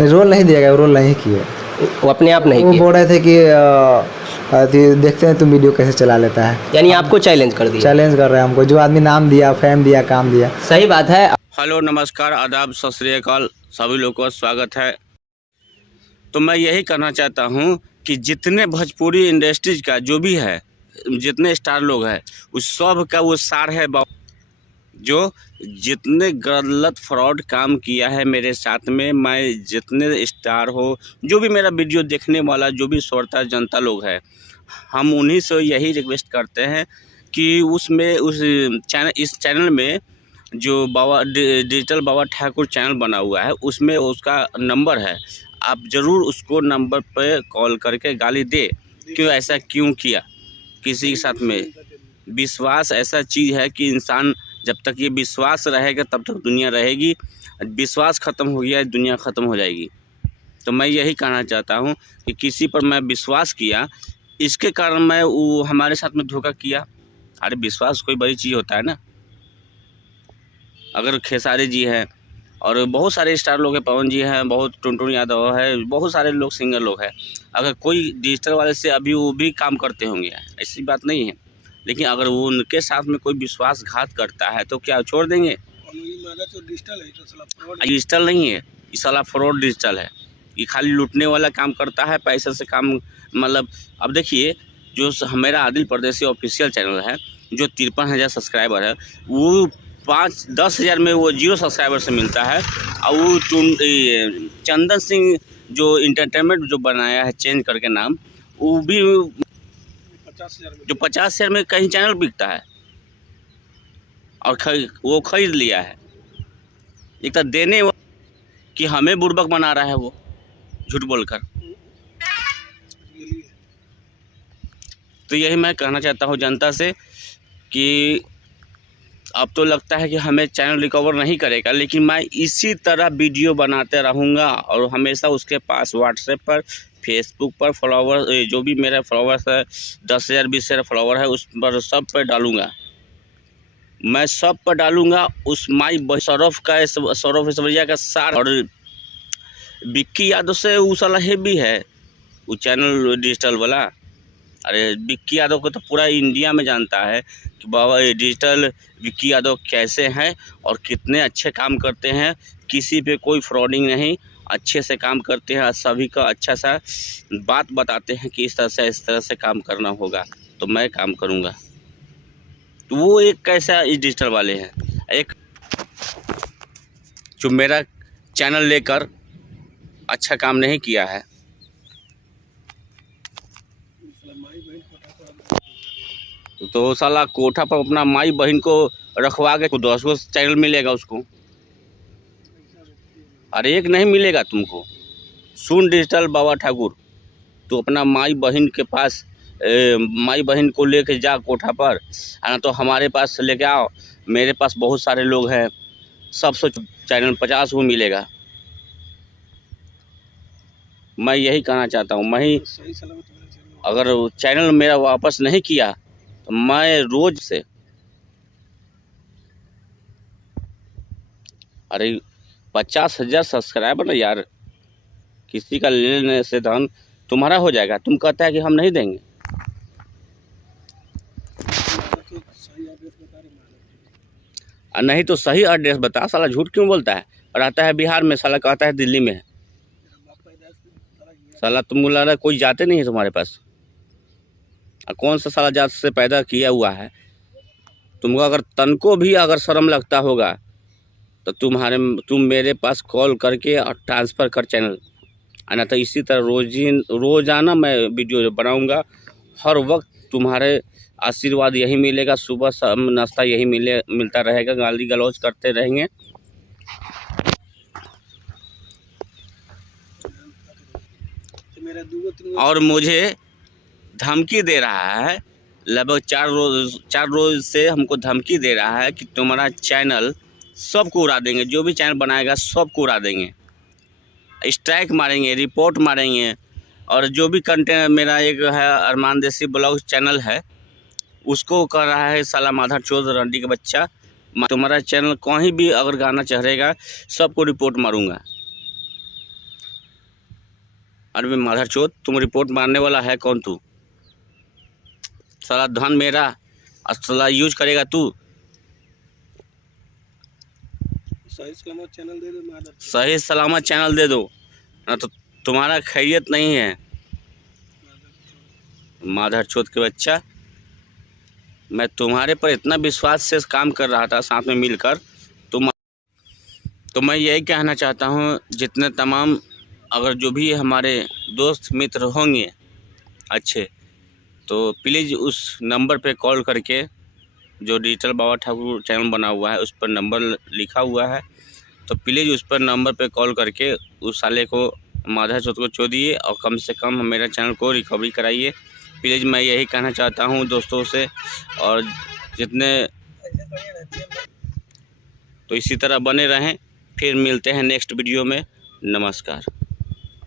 Role नहीं दिया गया, रोल नहीं किए। वो अपने आप नहीं वो किए, बोल रहे थे कि देखते हैं तुम वीडियो कैसे चला लेता है। यानी आपको चैलेंज कर दिया। चैलेंज कर रहे हैं हमको, जो आदमी नाम दिया, फेम दिया, काम दिया। सही बात है। हेलो, नमस्कार, आदाब, सत श्री अकाल, सभी लोगों का स्वागत है। तो मैं यही कहना चाहता हूँ कि जितने भोजपुरी इंडस्ट्रीज का जो भी है, जितने स्टार लोग हैं, उस सब का वो सार है जो जितने गलत फ्रॉड काम किया है मेरे साथ में। मैं जितने स्टार हो, जो भी मेरा वीडियो देखने वाला, जो भी श्रोता जनता लोग है, हम उन्हीं से यही रिक्वेस्ट करते हैं कि उसमें इस चैनल में जो बाबा डिजिटल बाबा ठाकुर चैनल बना हुआ है, उसमें उसका नंबर है। आप ज़रूर उसको नंबर पे कॉल करके गाली दे, क्यों ऐसा क्यों किया किसी के साथ में। विश्वास ऐसा चीज़ है कि इंसान जब तक ये विश्वास रहेगा तब तक दुनिया रहेगी। विश्वास ख़त्म हो गया, दुनिया ख़त्म हो जाएगी। तो मैं यही कहना चाहता हूँ कि किसी पर मैं विश्वास किया, इसके कारण मैं वो हमारे साथ में धोखा किया। अरे विश्वास कोई बड़ी चीज़ होता है ना। अगर खेसारी जी हैं और बहुत सारे स्टार लोग हैं, पवन जी हैं, बहुत टुनटुन यादव है, बहुत सारे लोग सिंगर लोग हैं, अगर कोई डिजिटल वाले से अभी वो भी काम करते होंगे, ऐसी बात नहीं है। लेकिन अगर वो उनके साथ में कोई विश्वासघात करता है तो क्या छोड़ देंगे? डिजिटल नहीं है, ये साला फ्रॉड डिजिटल है। ये खाली लूटने वाला काम करता है, पैसे से काम। मतलब अब देखिए, जो मेरा आदिल परदेसी ऑफिशियल चैनल है, जो 53,000 सब्सक्राइबर है, वो 5-10 हज़ार में वो 0 सब्सक्राइबर से मिलता है। और वो चंदन सिंह जो इंटरटेनमेंट जो बनाया है चेंज करके नाम, वो भी 50,000 में कहीं चैनल बिकता है और वो खरीद लिया है। एक तो देने कि हमें बुर्बक बना रहा है वो, झूठ बोलकर। तो यही मैं कहना चाहता हूँ जनता से कि अब तो लगता है कि हमें चैनल रिकवर नहीं करेगा, लेकिन मैं इसी तरह वीडियो बनाते रहूँगा और हमेशा उसके पास व्हाट्सएप पर, फेसबुक पर फॉलोवर, जो भी मेरा फॉलोवर्स है, 10,000 20,000 फॉलोवर है, उस पर सब पर डालूँगा। मैं सब पर डालूँगा। उस माई सौरभ ऐश्वर्या का सार और विक्की यादव से वो साला हेवी है वो चैनल डिजिटल वाला। अरे विक्की यादव को तो पूरा इंडिया में जानता है कि बाबा ये डिजिटल विक्की यादव कैसे हैं और कितने अच्छे काम करते हैं। किसी पे कोई फ्रॉडिंग नहीं, अच्छे से काम करते हैं, सभी का अच्छा सा बात बताते हैं कि इस तरह से काम करना होगा, तो मैं काम करूँगा। तो वो एक कैसा इस डिजिटल वाले हैं, एक जो मेरा चैनल लेकर अच्छा काम नहीं किया है। तो साला कोठा पर अपना माई बहन को रखवा के 10 गो चैनल मिलेगा उसको। अरे एक नहीं मिलेगा तुमको। सुन डिजिटल बाबा ठाकुर, तो अपना माई बहन के पास माई बहन को लेके जा कोठा पर, ना तो हमारे पास लेके आओ। मेरे पास बहुत सारे लोग हैं, सबसे चैनल 50 को मिलेगा। मैं यही कहना चाहता हूँ। मैं अगर चैनल मेरा वापस नहीं किया तो मैं रोज से, अरे 50,000 सब्सक्राइबर ना यार, किसी का लेने से धन तुम्हारा हो जाएगा। तुम कहता है कि हम नहीं देंगे। नहीं तो सही एड्रेस बता, साला झूठ क्यों बोलता है? रहता है बिहार में, साला कहता है दिल्ली में है। साला तुम बोला रहा कोई जाते नहीं है तुम्हारे पास। कौन सा साला जात से पैदा किया हुआ है? तुमको अगर तन को भी अगर शर्म लगता होगा तो तुम मेरे पास कॉल करके और ट्रांसफ़र कर चैनल आना। तो इसी तरह रोज़ाना मैं वीडियो बनाऊंगा। हर वक्त तुम्हारे आशीर्वाद यही मिलेगा, सुबह शाम नाश्ता यही मिलता रहेगा, गाली गलौज करते रहेंगे। और मुझे धमकी दे रहा है, लगभग 4 रोज़ से हमको धमकी दे रहा है कि तुम्हारा चैनल सबको उड़ा देंगे, जो भी चैनल बनाएगा सबको उड़ा देंगे, स्ट्राइक मारेंगे, रिपोर्ट मारेंगे। और जो भी कंटेंट, मेरा एक है अरमान देसी ब्लॉग चैनल है, उसको कह रहा है साला माधर चौध रंडी का बच्चा, तुम्हारा चैनल कहीं भी अगर गाना चढ़ेगा सबको रिपोर्ट मारूंगा। अरे माधर चोत, तुम रिपोर्ट मारने वाला है कौन तू? साला धन मेरा और साला यूज करेगा तू। सही सलामत चैनल दे दो माधर। सही सलामत चैनल दे दो, ना तो तुम्हारा खैरियत नहीं है। माधर चोत के बच्चा, मैं तुम्हारे पर इतना विश्वास से काम कर रहा था साथ में मिलकर, तो मैं यही कहना चाहता हूँ, जितने तमाम अगर जो भी हमारे दोस्त मित्र होंगे अच्छे, तो प्लीज़ उस नंबर पे कॉल करके, जो डिजिटल बाबा ठाकुर चैनल बना हुआ है उस पर नंबर लिखा हुआ है, तो प्लीज़ उस पर नंबर पे कॉल करके उस साले को, माधर चोत को छोड़िए और कम से कम मेरा चैनल को रिकवरी कराइए। प्लीज़ मैं यही कहना चाहता हूँ दोस्तों से, और जितने तो इसी तरह बने रहें। फिर मिलते हैं नेक्स्ट वीडियो में। नमस्कार।